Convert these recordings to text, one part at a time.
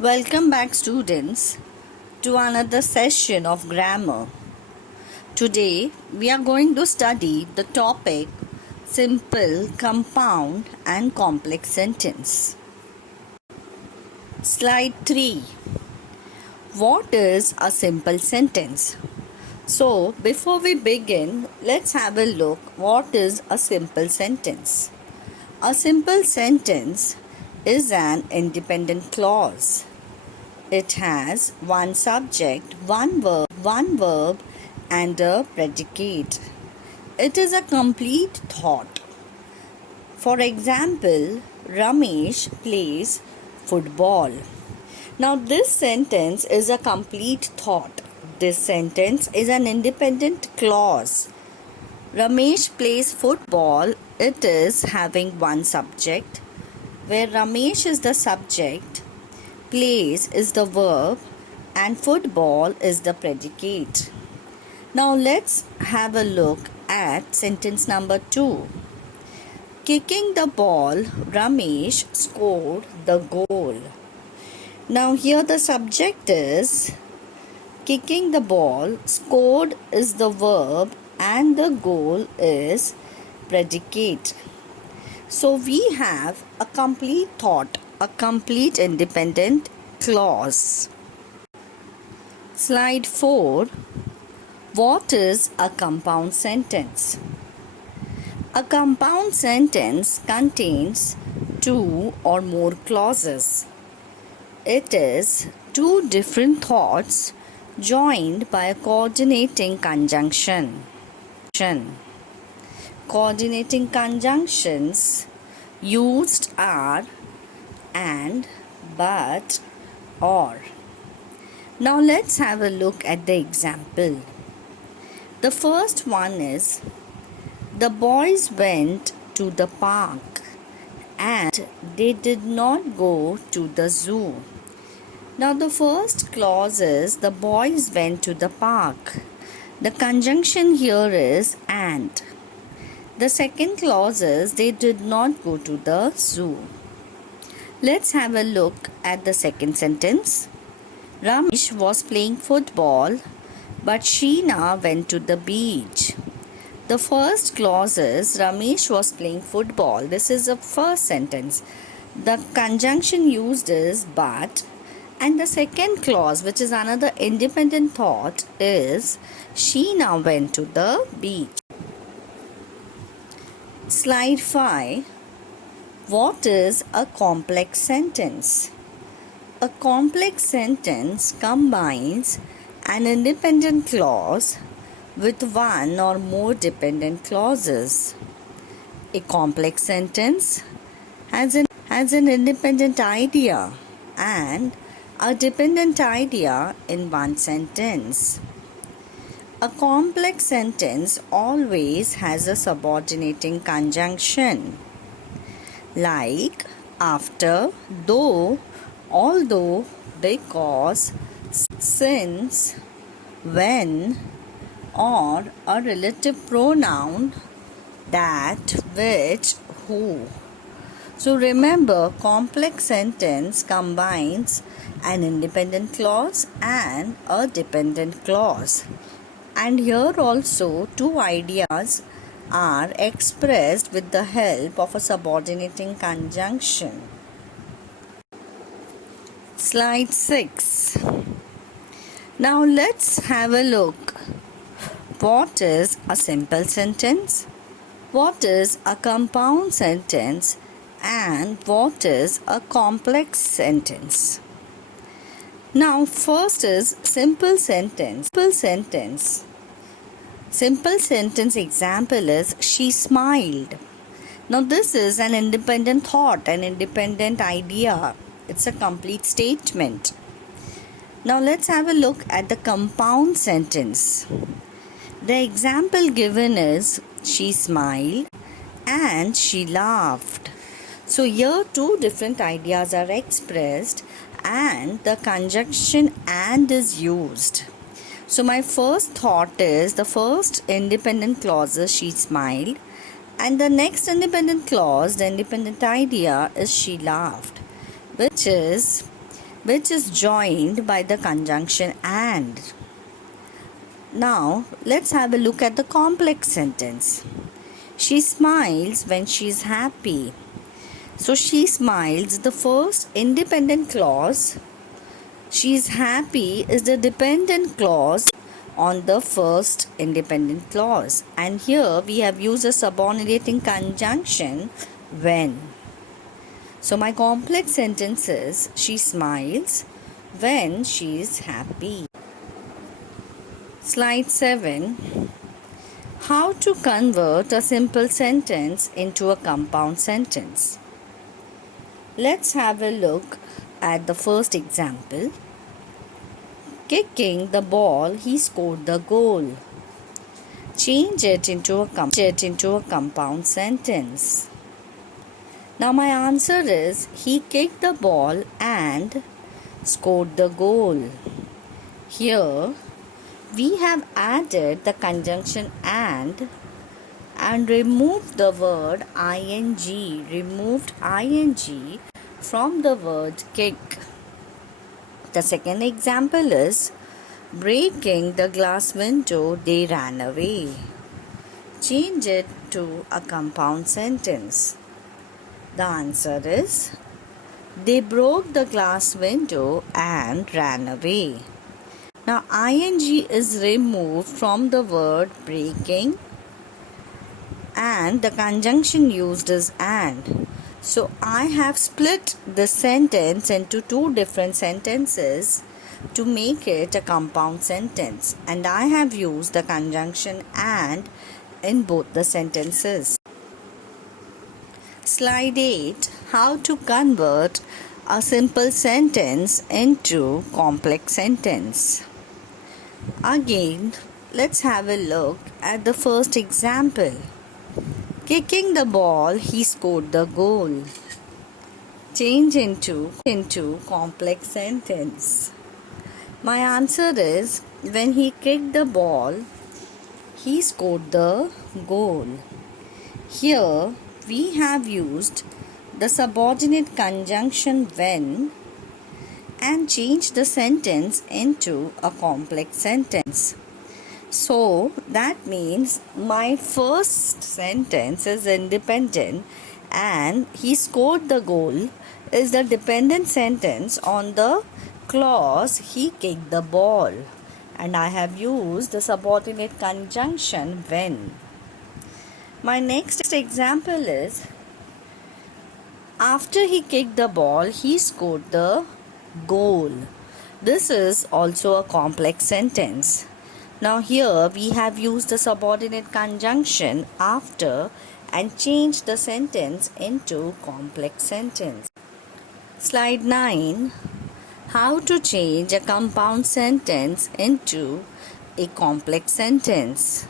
Welcome back, students, to another session of grammar. Today, we are going to study the topic simple, compound, and complex sentence. Slide 3. What is a simple sentence? So, before we begin, let's have a look what is a simple sentence. A simple sentence is an independent clause. It has one subject, one verb, and a predicate. It is a complete thought. For example, Ramesh plays football. Now, this sentence is a complete thought. This sentence is an independent clause. Ramesh plays football. It is having one subject, where Ramesh is the subject, plays is the verb, and football is the predicate. Now let's have a look at sentence number 2. Kicking the ball, Ramesh scored the goal. Now here the subject is kicking the ball, scored is the verb, and the goal is predicate. So we have a complete thought, a complete independent clause. Slide 4. What is a compound sentence? A compound sentence contains two or more clauses. It is two different thoughts joined by a coordinating conjunction. Coordinating conjunctions used are and, but, or. Now let's have a look at the example. The first one is, the boys went to the park and they did not go to the zoo. Now the first clause is, the boys went to the park. The conjunction here is and. The second clause is, they did not go to the zoo. Let's have a look at the second sentence. Ramesh was playing football, but Sheena went to the beach. The first clause is, Ramesh was playing football. This is the first sentence. The conjunction used is but, and the second clause, which is another independent thought, is Sheena went to the beach. Slide 5. What is a complex sentence? A complex sentence combines an independent clause with one or more dependent clauses. A complex sentence has an independent idea and a dependent idea in one sentence. A complex sentence always has a subordinating conjunction like after, though, although, because, since, when, or a relative pronoun that, which, who. So remember, complex sentence combines an independent clause and a dependent clause. And here also two ideas are expressed with the help of a subordinating conjunction. Slide 6. Now let's have a look. What is a simple sentence? What is a compound sentence? And what is a complex sentence? Now first is simple sentence. Simple sentence example is, she smiled. Now this is an independent thought, an independent idea. It's a complete statement. Now let's have a look at the compound sentence. The example given is, she smiled and she laughed. So here two different ideas are expressed and the conjunction and is used. So my first thought is, the first independent clause is, she smiled, and the next independent clause, the independent idea is, she laughed, which is which is joined by the conjunction and. Now, let's have a look at the complex sentence. She smiles when she's happy. So, she smiles, the first independent clause. She's happy is the dependent clause on the first independent clause. And here we have used a subordinating conjunction when. So, my complex sentence is she smiles when she's happy. Slide 7. How to convert a simple sentence into a compound sentence. Let's have a look at the first example. Kicking the ball, he scored the goal. Change it into a compound sentence. Now my answer is he kicked the ball and scored the goal. Here we have added the conjunction and removed the word ing, removed ing from the word kick. The second example is breaking the glass window, they ran away. Change it to a compound sentence. The answer is they broke the glass window and ran away. Now ing is removed from the word breaking and the conjunction used is and. So I have split the sentence into two different sentences to make it a compound sentence, and I have used the conjunction and in both the sentences. Slide 8. How to convert a simple sentence into complex sentence. Again, let's have a look at the first example. Kicking the ball, he scored the goal. Change into complex sentence. My answer is when he kicked the ball, he scored the goal. Here we have used the subordinate conjunction when and changed the sentence into a complex sentence. So that means my first sentence is independent and he scored the goal is the dependent sentence on the clause he kicked the ball, and I have used the subordinate conjunction when. My next example is after he kicked the ball, he scored the goal. This is also a complex sentence. Now here we have used the subordinate conjunction after and changed the sentence into complex sentence. Slide 9. How to change a compound sentence into a complex sentence.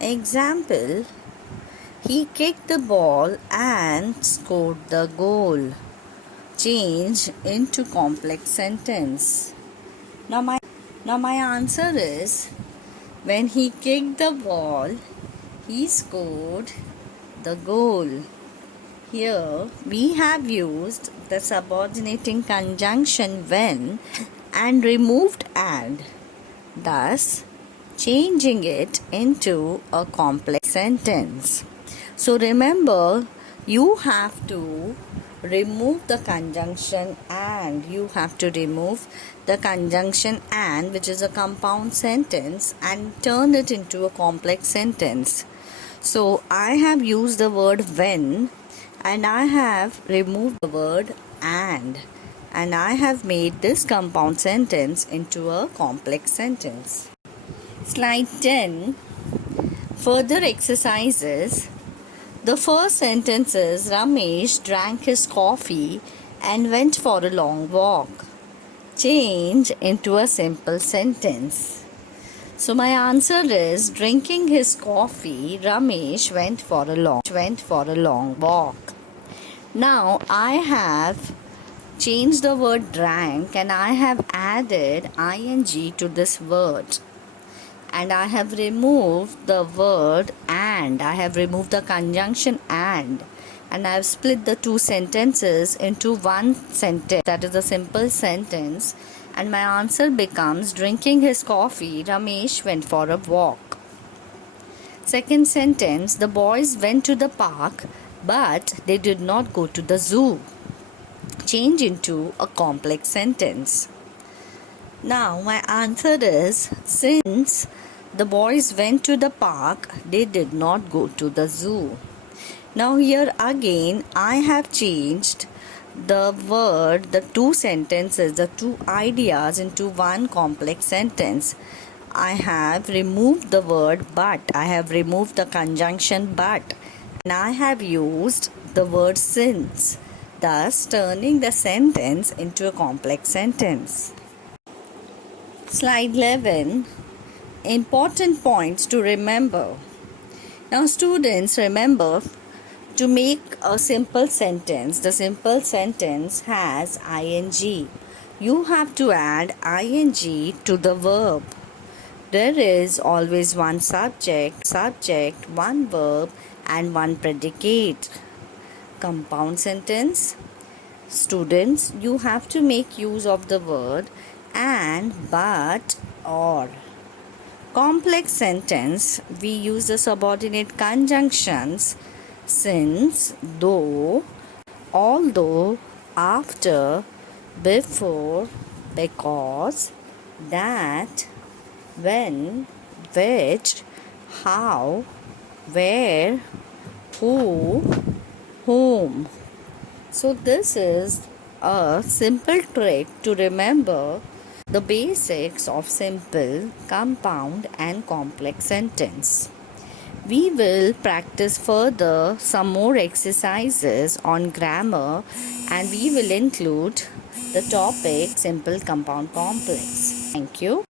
Example: he kicked the ball and scored the goal. Change into complex sentence. Now my answer is when he kicked the ball, he scored the goal. Here we have used the subordinating conjunction when and removed and, thus changing it into a complex sentence. So remember, you have to remove the conjunction and which is a compound sentence, and turn it into a complex sentence. So I have used the word when and I have removed the word and I have made this compound sentence into a complex sentence. Slide 10. Further exercises. The first sentence is Ramesh drank his coffee and went for a long walk. Change into a simple sentence. So my answer is drinking his coffee, Ramesh went for a long walk. Now I have changed the word drank and I have added ing to this word. And I have removed the word and, I have removed the conjunction and and I've split the two sentences into one sentence, that is a simple sentence, and my answer becomes drinking his coffee, Ramesh went for a walk. Second sentence, the boys went to the park but they did not go to the zoo. Change into a complex sentence. Now my answer is, since the boys went to the park, they did not go to the zoo. Now here again I have changed the word, the two sentences, the two ideas into one complex sentence. I have removed the word but, I have removed the conjunction but, and I have used the word since, thus turning the sentence into a complex sentence. Slide 11. Important points to remember. Now students, remember, to make a simple sentence, the simple sentence has ing. You have to add ing to the verb. There is always one subject, one verb, and one predicate. Compound sentence. Students, you have to make use of the word and, but, or. Complex sentence, we use the subordinate conjunctions since, though, although, after, before, because, that, when, which, how, where, who, whom. So this is a simple trick to remember the basics of simple, compound and complex sentence. We will practice further some more exercises on grammar, and we will include the topic simple, compound, complex. Thank you.